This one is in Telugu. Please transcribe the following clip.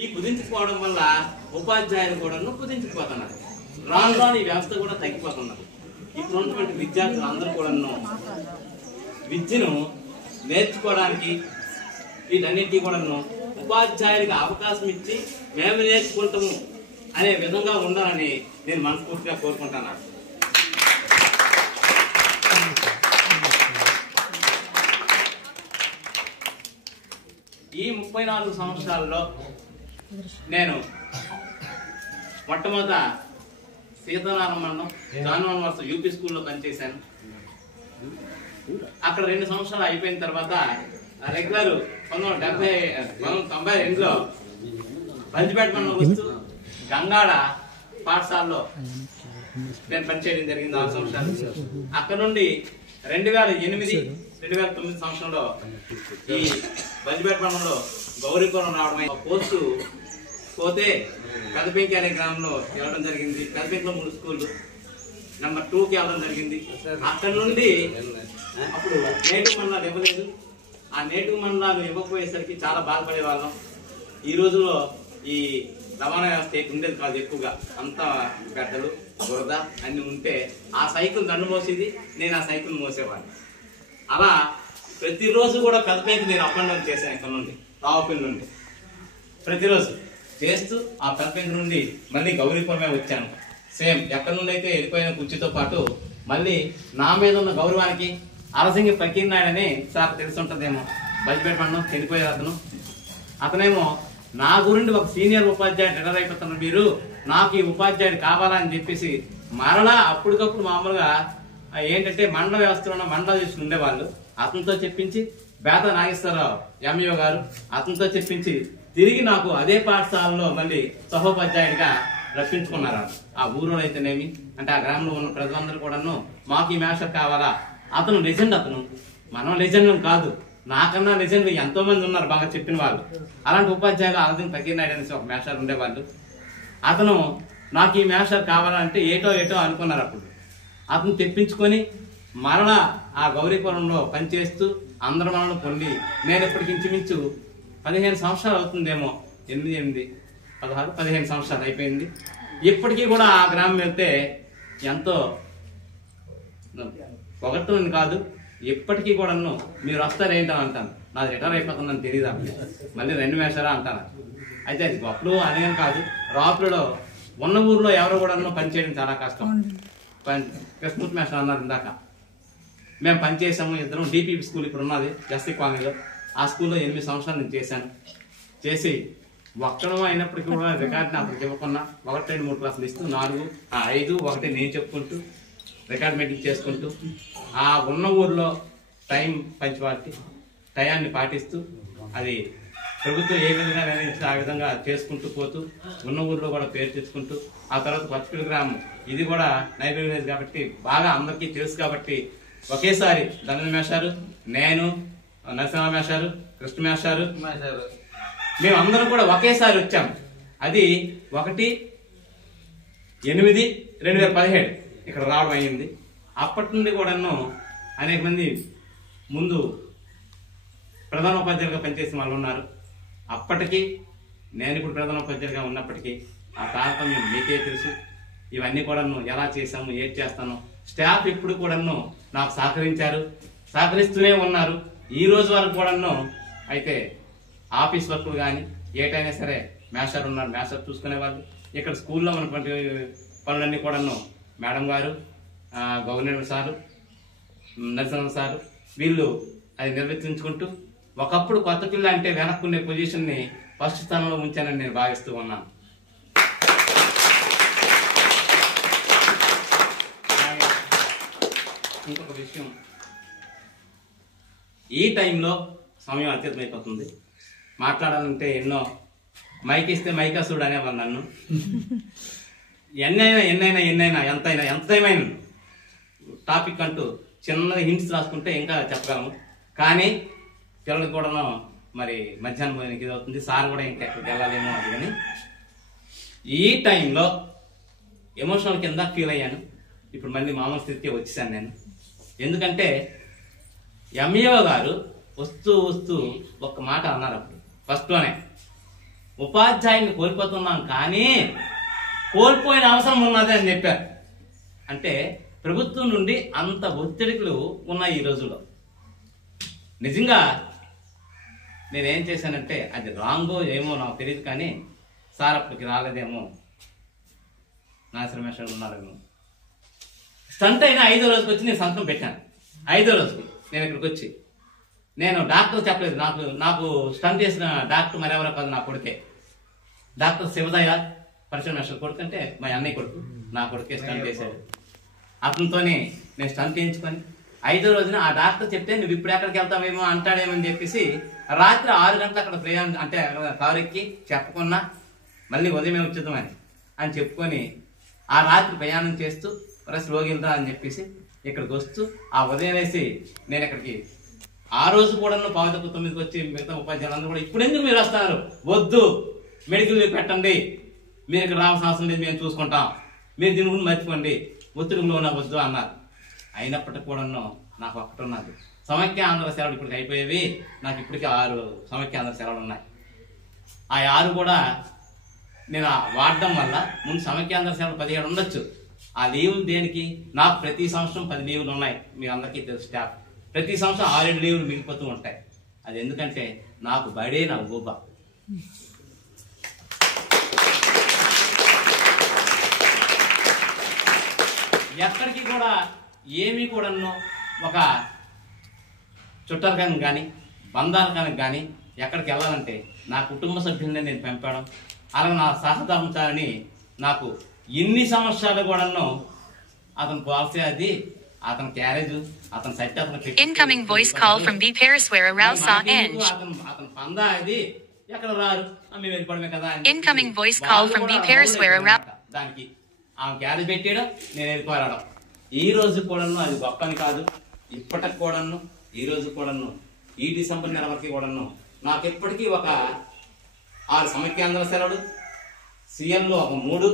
ఈ కుదించుకోవడం వల్ల ఉపాధ్యాయులు కూడా కుదించుకుపోతున్నారు. రాను రాను ఈ వ్యవస్థ కూడా తగ్గిపోతున్నారు. ఇప్పుడు ఉన్నటువంటి విద్యార్థులు అందరూ కూడా విద్యను నేర్చుకోవడానికి వీటన్నింటినీ కూడా ఉపాధ్యాయుడికి అవకాశం ఇచ్చి మేము నేర్చుకుంటాము అనే విధంగా ఉండాలని నేను మనస్ఫూర్తిగా కోరుకుంటున్నాను. ఈ 34 సంవత్సరాల్లో నేను మొట్టమొదట సీతారామ మండలం జాన్వన్ వర్ష యూపీ స్కూల్లో పనిచేశాను. అక్కడ 2 సంవత్సరాలు అయిపోయిన తర్వాత రెగ్యులర్ 1992లో బంజిపేట మండలం వస్తూ గంగాడ పాఠశాలలో నేను పనిచేయడం జరిగింది 6 సంవత్సరాలు. అక్కడ నుండి 2008-2009 సంవత్సరంలో ఈ బంజిపేట మండలంలో గౌరీపురం రావడం పోస్టు పోతే పెదపెంకి అనే గ్రామంలో వెళ్ళడం జరిగింది. పెదపెంకిలో 3 స్కూళ్ళు నెంబర్ 2కి వెళ్ళడం జరిగింది. అక్కడ నుండి అప్పుడు నేటివ్ మండలాలు ఇవ్వలేదు. ఆ నేటివ్ మండలాలు ఇవ్వకపోయేసరికి చాలా బాధపడే వాళ్ళం. ఈ రోజుల్లో ఈ రవాణా వ్యవస్థ ఉండేది కాదు, ఎక్కువగా అంతా గడ్డలు బురద అన్ని ఉంటే ఆ సైకిల్ నన్ను మోసేది, నేను ఆ సైకిల్ మోసేవాడిని. అలా ప్రతిరోజు కూడా పెదపెంకి నేను అప్ అండ్ డౌన్ చేశాను. ఇక్కడ నుండి రావుపల్లి నుండి ప్రతిరోజు చేస్తూ ఆ పెదపెంకి నుండి మళ్ళీ గౌరీపురమే వచ్చాను. సేమ్ ఎక్కడి నుండి అయితే వెళ్ళిపోయిన కుర్చీతో పాటు మళ్ళీ నా మీద ఉన్న గౌరవానికి అరసింగి ఫకీర్ నాయుడు అని సార్ తెలుసుంటదేమో, బంజిపేట మండలం వెళ్ళిపోయారు. అతనేమో నా గురించి ఒక సీనియర్ ఉపాధ్యాయుడు రిటైర్ అయిపోతున్నారు, మీరు నాకు ఈ ఉపాధ్యాయుడు కావాలని చెప్పేసి మరలా అప్పటికప్పుడు మామూలుగా ఏంటంటే మండల వ్యవస్థలో ఉన్న మండల తీసుకుని ఉండేవాళ్ళు అతనితో చెప్పించి బేత నాగేశ్వరరావు ఎంఈఓ గారు అతనితో చెప్పించి తిరిగి నాకు అదే పాఠశాలలో మళ్ళీ సహోపాధ్యాయుడిగా రప్పించుకున్నారు. ఆ ఊరిలో అయితేనేమి అంటే ఆ గ్రామంలో ఉన్న ప్రజలందరూ కూడాను మాకు ఈ మేషర్ కావాలా, అతను లెజెండ్, అతను మనం లెజెండ్ కాదు, నాకన్నా లెజెండ్ ఎంతో మంది ఉన్నారు బాగా చెప్పిన వాళ్ళు. అలాంటి ఉపాధ్యాయులు అరవింద్ ఫకీర్ నాయుడు అనేసి ఒక మేషర్ ఉండేవాళ్ళు. అతను నాకు ఈ మేషర్ కావాలంటే ఏటో అనుకున్నారు. అప్పుడు అతను తెప్పించుకొని మరలా ఆ గౌరీపురంలో పనిచేస్తూ అందరూ మనల్ని పొంది నేను ఇప్పటికి ఇంచుమించు 15 సంవత్సరాలు అవుతుందేమో, 15 సంవత్సరాలు అయిపోయింది. ఇప్పటికీ కూడా ఆ గ్రామం వెళ్తే ఎంతో పొగట్టుని కాదు, ఇప్పటికీ కూడా మీరు వస్తారేంటని అంటాను. నాది రిటైర్ అయిపోతుందని తెలియదు, మళ్ళీ 2 మేషారా అంటాను. అయితే అది గొప్పలు అనేం కాదు, రాపులో ఉన్న ఊర్లో ఎవరు కూడా పనిచేయడం చాలా కష్టం. కృష్ణమూర్తి మేషర్ అన్నారు ఇందాక, మేము పనిచేసాము ఇద్దరం. డిపిపి స్కూల్ ఇప్పుడు ఉన్నది ఎస్సీ కాలనీలో, ఆ స్కూల్లో 8 సంవత్సరాలు నేను చేశాను. చేసి ఒక్కడం అయినప్పటికీ కూడా రికార్డుని అప్పటికి ఇవ్వకుండా 1, 2, 3 క్లాసులు ఇస్తూ 4, 5, 1 నేను చెప్పుకుంటూ రికార్డ్ మెయింటైన్ చేసుకుంటూ ఆ ఉన్న ఊర్లో టైం పంచివాటి టయాన్ని పాటిస్తూ అది ప్రభుత్వం ఏ విధంగా నిర్ణయించి ఆ విధంగా చేసుకుంటూ పోతూ ఉన్న ఊర్లో కూడా పేరు తెచ్చుకుంటూ ఆ తర్వాత పచ్చిపిల్లి గ్రామం ఇది కూడా నైబర్ విలేజ్ కాబట్టి బాగా అందరికీ తెలుసు కాబట్టి ఒకేసారి ధనంజయ మేషారు, నేను, నరసింహ మేషారు, కృష్ణ మేషారు మేము అందరం కూడా ఒకేసారి వచ్చాము. అది 1/8/2017 ఇక్కడ రావడం అయ్యింది. అప్పటి నుండి కూడాను అనేక మంది ముందు ప్రధానోపాధ్యాయులుగా పనిచేసిన వాళ్ళు ఉన్నారు. అప్పటికి నేను ఇప్పుడు ప్రధానోపాధ్యాయులుగా ఉన్నప్పటికీ ఆ తారతమ్యం మీకే తెలుసు. ఇవన్నీ కూడాను ఎలా చేశాము, ఏం చేస్తాను, స్టాఫ్ ఇప్పుడు కూడాను నాకు సహకరించారు, సహకరిస్తూనే ఉన్నారు. ఈ రోజు వరకు కూడాను. అయితే ఆఫీస్ వర్కులు కానీ ఏటైనా సరే మేషర్ ఉన్నారు, మేషర్ చూసుకునే వాళ్ళు. ఇక్కడ స్కూల్లో ఉన్నటువంటి పనులన్నీ కూడాను మేడం గారు, గవర్నర్ సారు, నరసింహ సారు వీళ్ళు అది నిర్వర్తించుకుంటూ ఒకప్పుడు కొత్త పిల్ల అంటే వెనక్కుండే పొజిషన్ని ఫస్ట్ స్థానంలో ఉంచానని నేను భావిస్తూ ఉన్నాను. ఇంకొక విషయం, ఈ టైంలో సమయం అత్యధికమైపోతుంది. మాట్లాడాలంటే ఎన్నో, మైక్ ఇస్తే మైకాసుడు అనేవాళ్ళు నన్ను. ఎంతైనా ఎంతైనా టాపిక్ అంటూ చిన్నది హింట్స్ రాసుకుంటే ఇంకా చెప్పగలము. కానీ పిల్లలకి కూడా మరి మధ్యాహ్నం ఇది అవుతుంది, సార్ కూడా ఇంకా ఎక్కడికి వెళ్ళాలేమో అది. కానీ ఈ టైంలో ఎమోషనల్ కింద ఫీల్ అయ్యాను. ఇప్పుడు మళ్ళీ మామూలు స్థితికి వచ్చేసాను నేను. ఎందుకంటే ఎంఈఓ గారు వస్తూ ఒక్క మాట అన్నారు అప్పుడు ఫస్ట్లోనే, ఉపాధ్యాయుని కోల్పోతున్నాం, కానీ కోల్పోయిన అవసరం ఉన్నది అని చెప్పారు. అంటే ప్రభుత్వం నుండి అంత ఒత్తిడిలు ఉన్నాయి ఈ రోజుల్లో. నిజంగా నేనేం చేశానంటే, అది రాంగో ఏమో నాకు తెలియదు, కానీ సార్ అప్పటికి రాలేదేమో, నాశరమేశ్వరం ఉన్నారేమో. స్టంట్ అయినా 5వ రోజుకి వచ్చి నేను సంతకం పెట్టాను. 5వ రోజుకి నేను ఇక్కడికి వచ్చి, నేను డాక్టర్ చెప్పలేదు, నాకు స్టంట్ చేసిన డాక్టర్ మరెవరో కాదు, నా కొడుకే. డాక్టర్ శివదయ పరిశ్రమేశ్వర కొడుకు అంటే మా అన్నయ్య కొడుకు, నా కొడుకే స్టంట్ చేశాడు. అతనితోనే నేను స్టంట్ చేయించుకొని 5వ రోజున ఆ డాక్టర్ చెప్తే నువ్వు ఇప్పుడు ఎక్కడికి వెళ్తావేమో అంటాడేమని చెప్పేసి రాత్రి 6 గంటలు అక్కడ ప్రయాణం, అంటే కారు ఎక్కి చెప్పకున్నా మళ్ళీ ఉదయమే వచ్చేద్దామని అని చెప్పుకొని ఆ రాత్రి ప్రయాణం చేస్తూ స్లోగా వెళ్తా అని చెప్పేసి ఇక్కడికి వస్తూ ఆ ఉదయం వేసి నేను ఇక్కడికి ఆ రోజు కూడా 8:9కి వచ్చి మిగతా ఉపాధ్యాయులందరూ కూడా ఇప్పుడు ఎందుకు మీరు వస్తున్నారు, వద్దు మెడికల్ లీవ్ పెట్టండి, మీరు ఇక్కడ రావాల్సిన అవసరం లేదు, మేము చూసుకుంటాం, మీరు దీని గురించి మర్చిపోండి, ఒత్తిడిలో వద్దు అన్నారు. అయినప్పటికీ కూడా నాకు ఒకటి ఉన్నది, సమైక్య ఆంధ్ర సెలవులు ఇప్పటికి అయిపోయేవి. నాకు ఇప్పటికీ 6 సమైక్య ఆంధ్ర సెలవులు ఉన్నాయి. ఆ 6 కూడా నేను వాడడం వల్ల ముందు సమైక్య ఆంధ్ర సెలవులు 17 ఉండొచ్చు. ఆ లీవులు దేనికి? నాకు ప్రతి సంవత్సరం 10 లీవులు ఉన్నాయి, మీ అందరికీ తెలుసు. స్టాఫ్ ప్రతి సంవత్సరం 6 లీవులు మిగిలిపోతూ ఉంటాయి. అది ఎందుకంటే నాకు బడే నా ఊబ. ఎక్కడికి కూడా ఏమీ కూడా ఒక చుట్టాలకానికి కానీ బంధాలకానికి కానీ ఎక్కడికి వెళ్ళాలంటే నా కుటుంబ సభ్యులనే నేను పంపడం, అలాగే నా సహధర్మచారిని నాకు ఎన్ని సంవత్సరాలు కూడాను అతను పాలసీ, అది అతని క్యారేజ్, అతని సెట్, అతను incoming voice call from B Pariswara Rausa Eng. అతను పందా అది ఎక్కడ రారు, మేము వెళ్ళిపోవడమే కదా. incoming voice call from B Pariswara Rausa. దానికి ఆమె క్యారేజ్ పెట్టేయడం, నేను వెళ్ళిపోరాడం. ఈ రోజు కూడాను అది గొప్ప అని కాదు, ఇప్పటికి కూడాను, ఈ రోజు కూడాను, ఈ డిసెంబర్ నెల వరకు కూడాను నాకు ఎప్పటికీ ఒక 6 సమైక్యాంధ్ర సెలవులు, సీఎంలో ఒక 3,